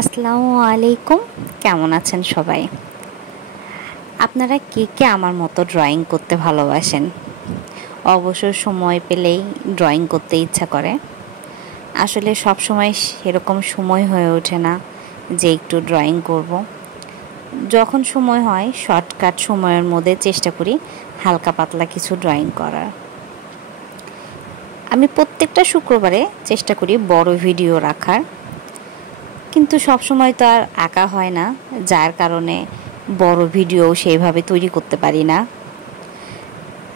আসসালামু আলাইকুম। কেমন আছেন সবাই? আপনারা কে কে আমার মতো ড্রয়িং করতে ভালোবাসেন? অবসর সময় পেলেই ড্রয়িং করতে ইচ্ছা করে। আসলে সব সময় সেরকম সময় হয়ে ওঠে না যে একটু ড্রয়িং করব। যখন সময় হয় শর্টকাট সময়ের মধ্যে চেষ্টা করি হালকা পাতলা কিছু ড্রয়িং করার। আমি প্রত্যেকটা শুক্রবারে চেষ্টা করি বড় ভিডিও রাখার, কিন্তু সব সময় তো আর আঁকা হয় না, যার কারণে বড় ভিডিও সেইভাবে তৈরি করতে পারি না।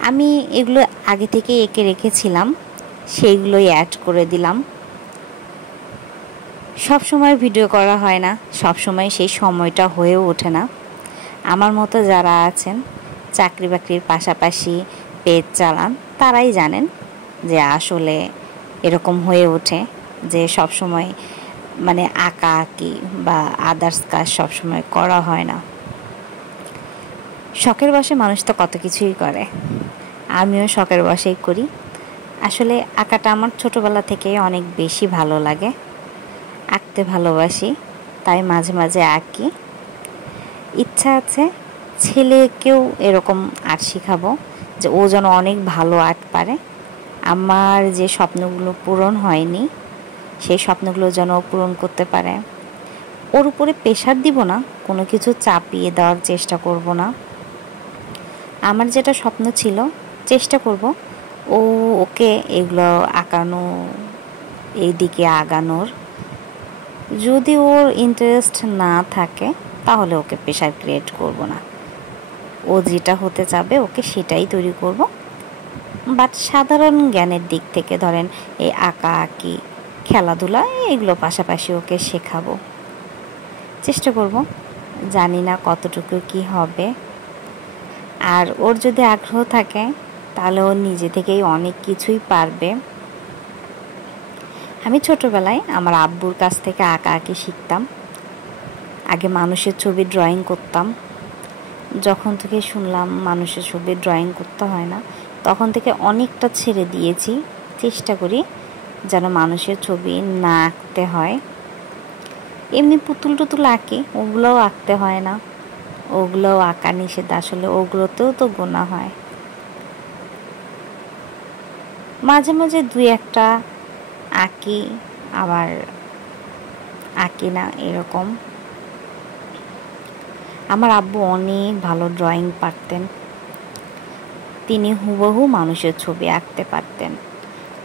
আমি এগুলো আগে থেকে এঁকে রেখেছিলাম, সেইগুলোই অ্যাড করে দিলাম। সব সময় ভিডিও করা হয় না, সব সময় সেই সময়টা হয়েও ওঠে না। আমার মতো যারা আছেন চাকরি বাকরির পাশাপাশি পেজ চালান, তারাই জানেন যে আসলে এরকম হয়ে ওঠে যে সব সময় আঁকা আঁকি বা আদার্স কাজ সবসময় করা হয় না। শখের বশে মানুষ তো কত কিছুই করে, আমিও শখের বশেই করি। আসলে আঁকাটা আমার ছোটোবেলা থেকে অনেক বেশি ভালো লাগে, আঁকতে ভালোবাসি, তাই মাঝে মাঝে আঁকি। ইচ্ছা আছে ছেলেকেও এরকম আর্ট শেখাবো, যে ও যেন অনেক ভালো আর্ট পারে। আমার যে স্বপ্নগুলো পূরণ হয়নি সেই স্বপ্নগুলো যেন পূরণ করতে পারে। ওর উপরে প্রেশার দিব না, কোনো কিছু চাপিয়ে দেওয়ার চেষ্টা করব না। আমার যেটা স্বপ্ন ছিল চেষ্টা করব ওকে এগুলো আঁকানো, এই দিকে আগানোর। যদি ওর ইন্টারেস্ট না থাকে তাহলে ওকে প্রেশার ক্রিয়েট করব না। ও যেটা হতে চাবে ওকে সেটাই তৈরি করব। বাট সাধারণ জ্ঞানের দিক থেকে ধরেন এই আঁকা আঁকি, খেলাধুলা, এগুলো পাশাপাশি ওকে শেখাবো, চেষ্টা করব। জানি না কতটুকু কি হবে। আর ওর যদি আগ্রহ থাকে তাহলে ও নিজে থেকেই অনেক কিছুই পারবে। আমি ছোটোবেলায় আমার আব্বুর কাছ থেকে আঁকা আঁকি শিখতাম। আগে মানুষের ছবি ড্রয়িং করতাম। যখন থেকে শুনলাম মানুষের ছবি ড্রয়িং করতে হয় না, তখন থেকে অনেকটা ছেড়ে দিয়েছি। চেষ্টা করি যেন মানুষের ছবি না আঁকতে হয়। এমনি পুতুল টুতুল আঁকি, ওগুলোও আঁকতে হয় না, ওগুলোও আঁকা নিষেধ। আসলে ওগুলোতেও তো গোনা হয়। মাঝে মাঝে দুই একটা আঁকি, আবার আঁকি না, এরকম। আমার আব্বু অনেক ভালো ড্রয়িং পারতেন, তিনি হুবহু মানুষের ছবি আঁকতে পারতেন।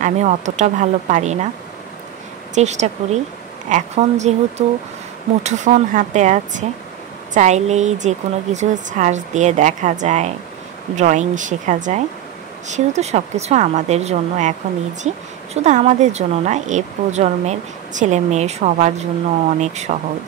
আমি অতটা ভালো পারি না, চেষ্টা করি। এখন যেহেতু মুঠোফোন হাতে আছে, চাইলেই যে কোনো কিছু সার্চ দিয়ে দেখা যায়, ড্রয়িং শেখা যায়, সেহেতু সব কিছু আমাদের জন্য এখন ইজি। শুধু আমাদের জন্য না, এ প্রজন্মের ছেলে মেয়ে সবার জন্য অনেক সহজ।